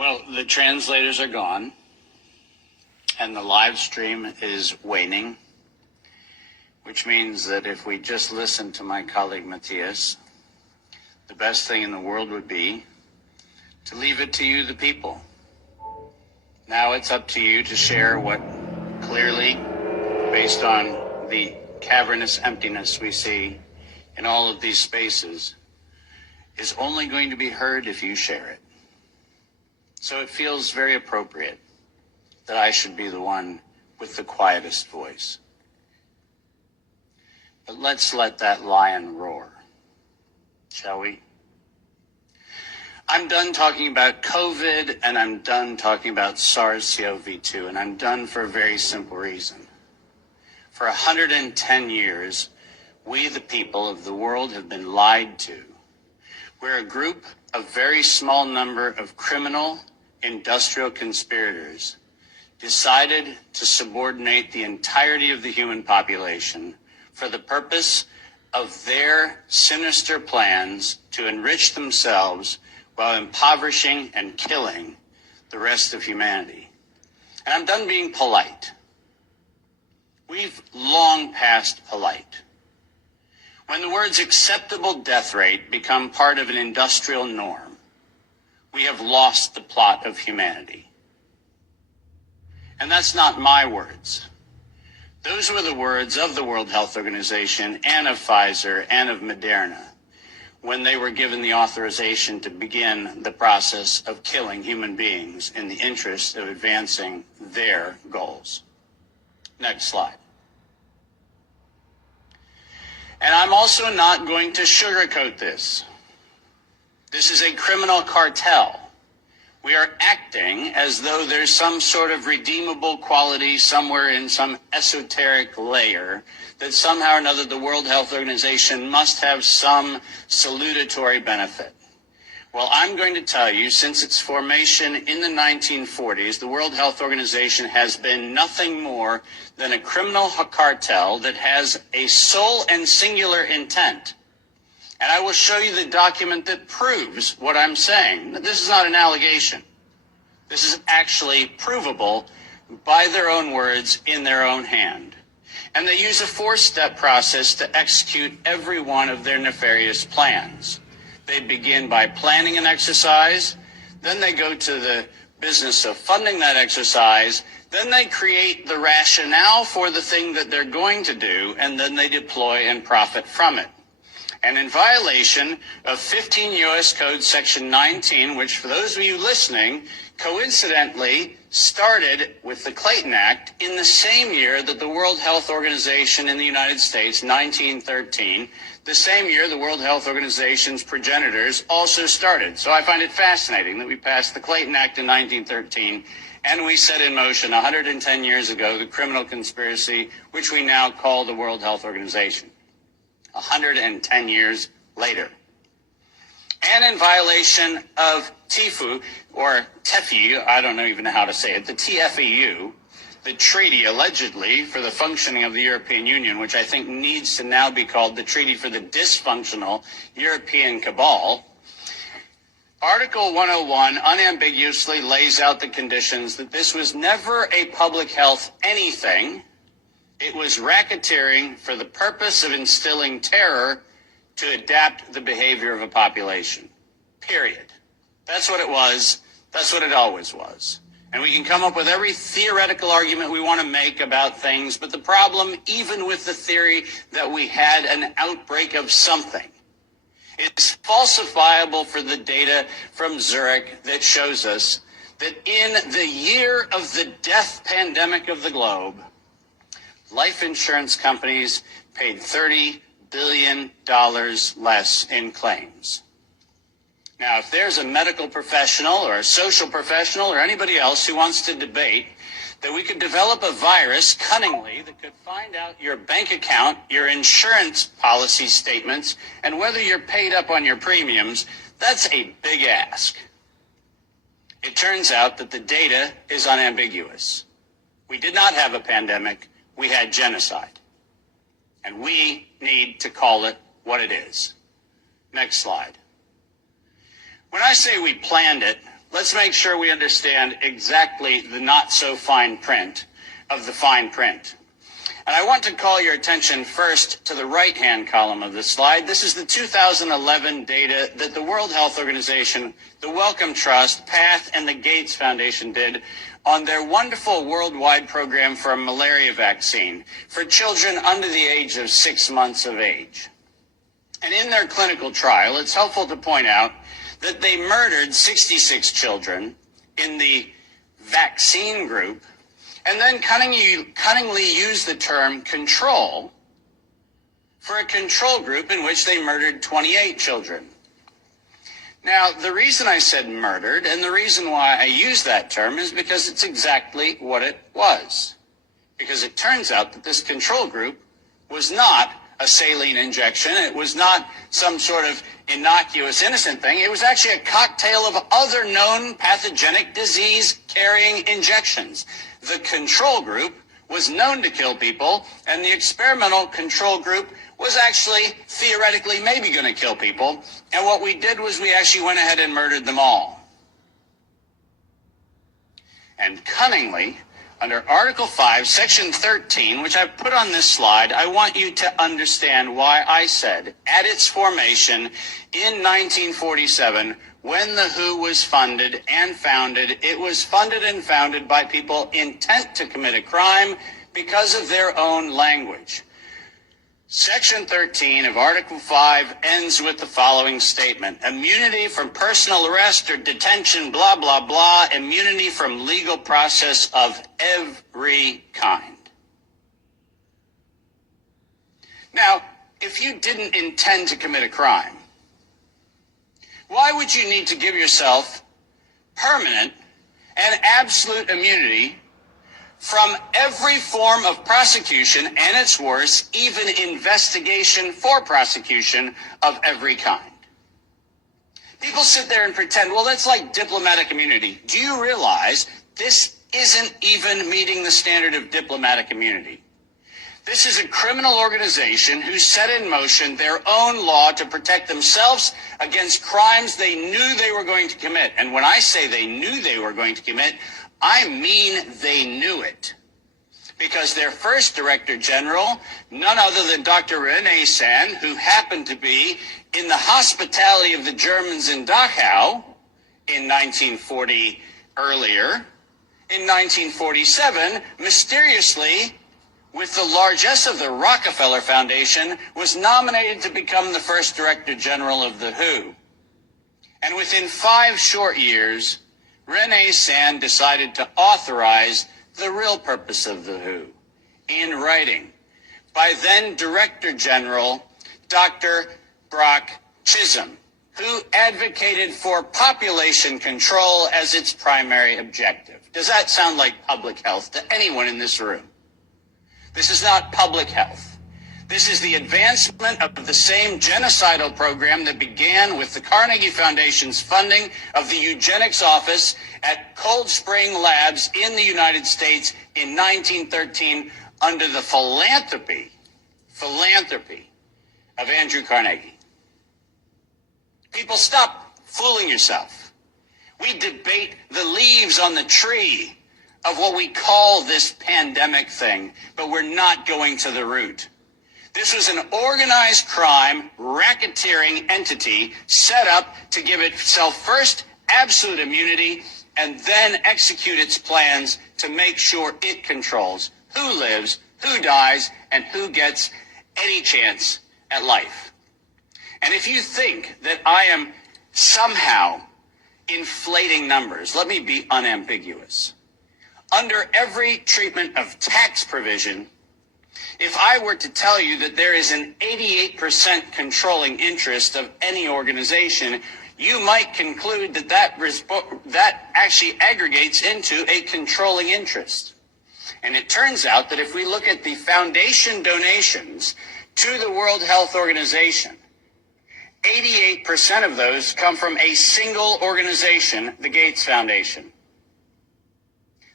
Well, the translators are gone, and the live stream is waning, which means that if we just listen to my colleague Matthias, the best thing in the world would be to leave it to you, the people. Now it's up to you to share what clearly, based on the cavernous emptiness we see in all of these spaces, is only going to be heard if you share it. So it feels very appropriate that I should be the one with the quietest voice. But let's let that lion roar, shall we? I'm done talking about COVID, and I'm done talking about SARS-CoV-2, and I'm done for a very simple reason. For 110 years, we, the people of the world, have been lied to. We're a group, a very small number of criminal, industrial conspirators decided to subordinate the entirety of the human population for the purpose of their sinister plans to enrich themselves while impoverishing and killing the rest of humanity. And I'm done being polite. We've long passed polite. When the words acceptable death rate become part of an industrial norm, we have lost the plot of humanity. And that's not my words. Those were the words of the World Health Organization and of Pfizer and of Moderna when they were given the authorization to begin the process of killing human beings in the interest of advancing their goals. Next slide. And I'm also not going to sugarcoat this. This is a criminal cartel. We are acting as though there's some sort of redeemable quality somewhere in some esoteric layer that somehow or another the World Health Organization must have some salutatory benefit. Well, I'm going to tell you, since its formation in the 1940s, the World Health Organization has been nothing more than a criminal cartel that has a sole and singular intent. And I will show you the document that proves what I'm saying. This is not an allegation. This is actually provable by their own words in their own hand. And they use a four-step process to execute every one of their nefarious plans. They begin by planning an exercise, then they go to the business of funding that exercise, then they create the rationale for the thing that they're going to do, and then they deploy and profit from it. And in violation of 15 U.S. Code Section 19, which for those of you listening, coincidentally started with the Clayton Act in the same year that the World Health Organization in the United States, 1913, the same year the World Health Organization's progenitors also started. So I find it fascinating that we passed the Clayton Act in 1913 and we set in motion 110 years ago the criminal conspiracy, which we now call the World Health Organization. 110 years later. And in violation of TIFU, or TEFU, I don't even know how to say it, the TFEU, the treaty allegedly for the functioning of the European Union, which I think needs to now be called the Treaty for the Dysfunctional European Cabal. Article 101 unambiguously lays out the conditions that this was never a public health anything. It was racketeering for the purpose of instilling terror to adapt the behavior of a population. Period. That's what it was. That's what it always was. And we can come up with every theoretical argument we want to make about things, but the problem, even with the theory that we had an outbreak of something, it's falsifiable for the data from Zurich that shows us that in the year of the death pandemic of the globe, life insurance companies paid $30 billion less in claims. Now, if there's a medical professional or a social professional or anybody else who wants to debate that we could develop a virus cunningly that could find out your bank account, your insurance policy statements, and whether you're paid up on your premiums, that's a big ask. It turns out that the data is unambiguous. We did not have a pandemic. We had genocide. And we need to call it what it is. Next slide. When I say we planned it, let's make sure we understand exactly the not so fine print of the fine print. And I want to call your attention first to the right-hand column of this slide. This is the 2011 data that the World Health Organization, the Wellcome Trust, PATH, and the Gates Foundation did on their wonderful worldwide program for a malaria vaccine for children under the age of 6 months of age. And in their clinical trial, it's helpful to point out that they murdered 66 children in the vaccine group, and then cunningly used the term control for a control group in which they murdered 28 children. Now, the reason I said murdered, and the reason why I use that term, is because it's exactly what it was. Because it turns out that this control group was not a saline injection. It was not some sort of innocuous, innocent thing. It was actually a cocktail of other known pathogenic disease-carrying injections. The control group was known to kill people, and the experimental control group was actually theoretically maybe going to kill people. And what we did was we actually went ahead and murdered them all. And cunningly, under Article 5, Section 13, which I've put on this slide, I want you to understand why I said, at its formation in 1947, when the WHO was funded and founded, it was funded and founded by people intent to commit a crime because of their own language. Section 13 of Article 5 ends with the following statement: immunity from personal arrest or detention, blah, blah, blah, immunity from legal process of every kind. Now, if you didn't intend to commit a crime, why would you need to give yourself permanent and absolute immunity from every form of prosecution, and it's worse, even investigation for prosecution of every kind? People sit there and pretend, well, that's like diplomatic immunity. Do you realize this isn't even meeting the standard of diplomatic immunity? This is a criminal organization who set in motion their own law to protect themselves against crimes they knew they were going to commit. And when I say they knew they were going to commit, I mean they knew it. Because their first Director General, none other than Dr. René Sand, who happened to be in the hospitality of the Germans in Dachau in 1940 earlier, in 1947, mysteriously, with the largesse of the Rockefeller Foundation, was nominated to become the first Director General of the WHO. And within 5 short years, René Sand decided to authorize the real purpose of the WHO in writing by then Director General Dr. Brock Chisholm, who advocated for population control as its primary objective. Does that sound like public health to anyone in this room? This is not public health. This is the advancement of the same genocidal program that began with the Carnegie Foundation's funding of the eugenics office at Cold Spring Labs in the United States in 1913 under the philanthropy of Andrew Carnegie. People, stop fooling yourself. We debate the leaves on the tree of what we call this pandemic thing, but we're not going to the root. This was an organized crime, racketeering entity set up to give itself first absolute immunity and then execute its plans to make sure it controls who lives, who dies, and who gets any chance at life. And if you think that I am somehow inflating numbers, let me be unambiguous. Under every treatment of tax provision, if I were to tell you that there is an 88% controlling interest of any organization, you might conclude that that actually aggregates into a controlling interest. And it turns out that if we look at the foundation donations to the World Health Organization, 88% of those come from a single organization, the Gates Foundation.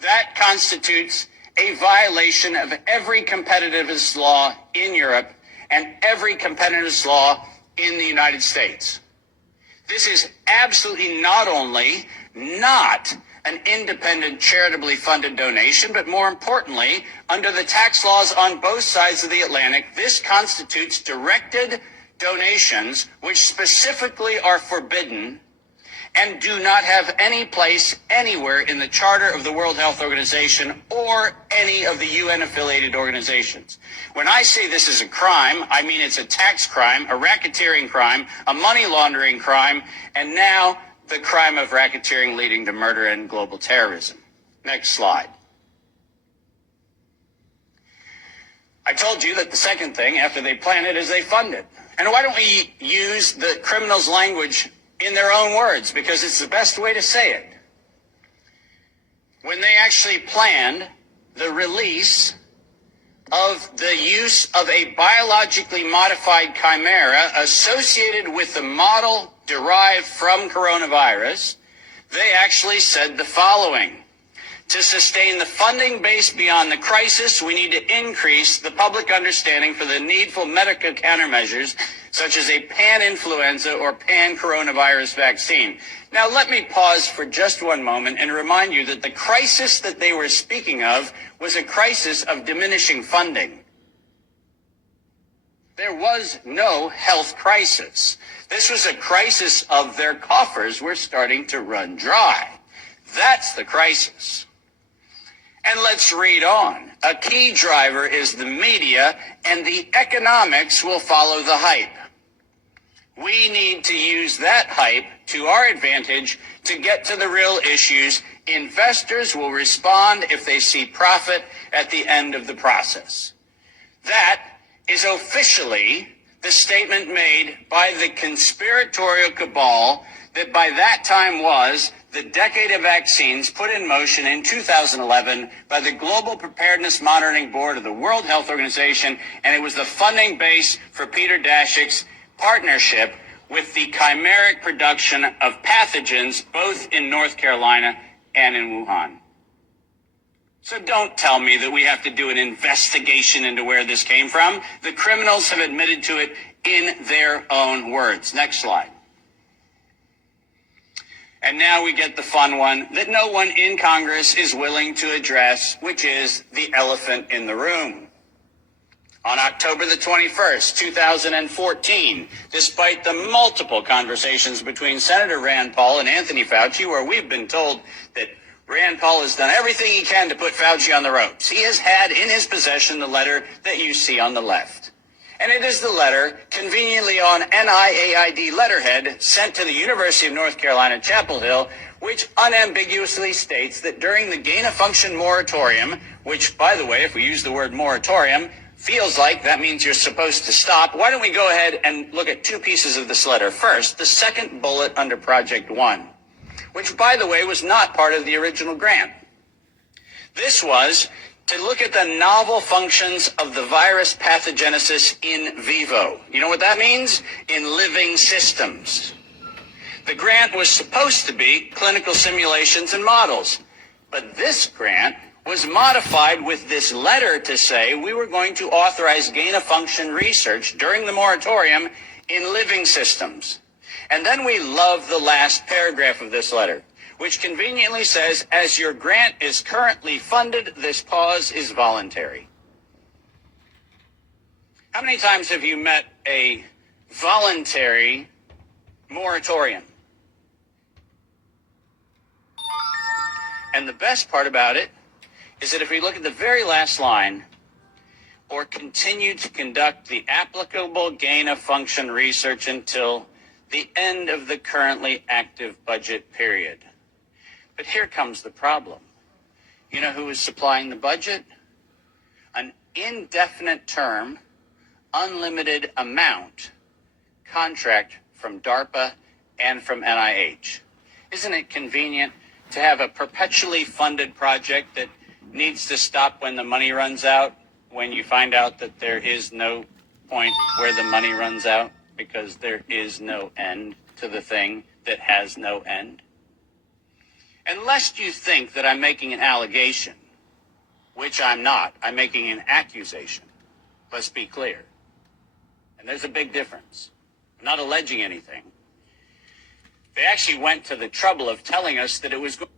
That constitutes a violation of every competitiveness law in Europe and every competitiveness law in the United States. This is absolutely not only not an independent, charitably funded donation, but more importantly, under the tax laws on both sides of the Atlantic, this constitutes directed donations which specifically are forbidden and do not have any place anywhere in the Charter of the World Health Organization or any of the UN-affiliated organizations. When I say this is a crime, I mean it's a tax crime, a racketeering crime, a money laundering crime, and now the crime of racketeering leading to murder and global terrorism. Next slide. I told you that the second thing after they plan it is they fund it. And why don't we use the criminals' language in their own words, because it's the best way to say it. When they actually planned the release of the use of a biologically modified chimera associated with the model derived from coronavirus, they actually said the following: to sustain the funding base beyond the crisis, we need to increase the public understanding for the needful medical countermeasures, such as a pan-influenza or pan-coronavirus vaccine. Now, let me pause for just one moment and remind you that the crisis that they were speaking of was a crisis of diminishing funding. There was no health crisis. This was a crisis of their coffers were starting to run dry. That's the crisis. And let's read on. A key driver is the media, and the economics will follow the hype. We need to use that hype to our advantage to get to the real issues. Investors will respond if they see profit at the end of the process. That is officially the statement made by the conspiratorial cabal that by that time was the decade of vaccines put in motion in 2011 by the Global Preparedness Monitoring Board of the World Health Organization, and it was the funding base for Peter Daszak's partnership with the chimeric production of pathogens both in North Carolina and in Wuhan. So don't tell me that we have to do an investigation into where this came from. The criminals have admitted to it in their own words. Next slide. And now we get the fun one that no one in Congress is willing to address, which is the elephant in the room. On October the 21st, 2014, despite the multiple conversations between Senator Rand Paul and Anthony Fauci, where we've been told that Rand Paul has done everything he can to put Fauci on the ropes, he has had in his possession the letter that you see on the left. And it is the letter conveniently on NIAID letterhead sent to the University of North Carolina, Chapel Hill, which unambiguously states that during the gain-of-function moratorium, which, by the way, if we use the word moratorium, feels like that means you're supposed to stop. Why don't we go ahead and look at two pieces of this letter. First, the second bullet under Project One, which, by the way, was not part of the original grant. This was to look at the novel functions of the virus pathogenesis in vivo. You know what that means? In living systems. The grant was supposed to be clinical simulations and models, but this grant was modified with this letter to say we were going to authorize gain-of-function research during the moratorium in living systems. And then we love the last paragraph of this letter, which conveniently says, as your grant is currently funded, this pause is voluntary. How many times have you met a voluntary moratorium? And the best part about it is that if we look at the very last line, or continue to conduct the applicable gain-of-function research until the end of the currently active budget period. But here comes the problem. You know who is supplying the budget? An indefinite term, unlimited amount contract from DARPA and from NIH. Isn't it convenient to have a perpetually funded project that needs to stop when the money runs out, when you find out that there is no point where the money runs out because there is no end to the thing that has no end? And lest you think that I'm making an allegation, which I'm not, I'm making an accusation. Let's be clear. And there's a big difference. I'm not alleging anything. They actually went to the trouble of telling us that it was going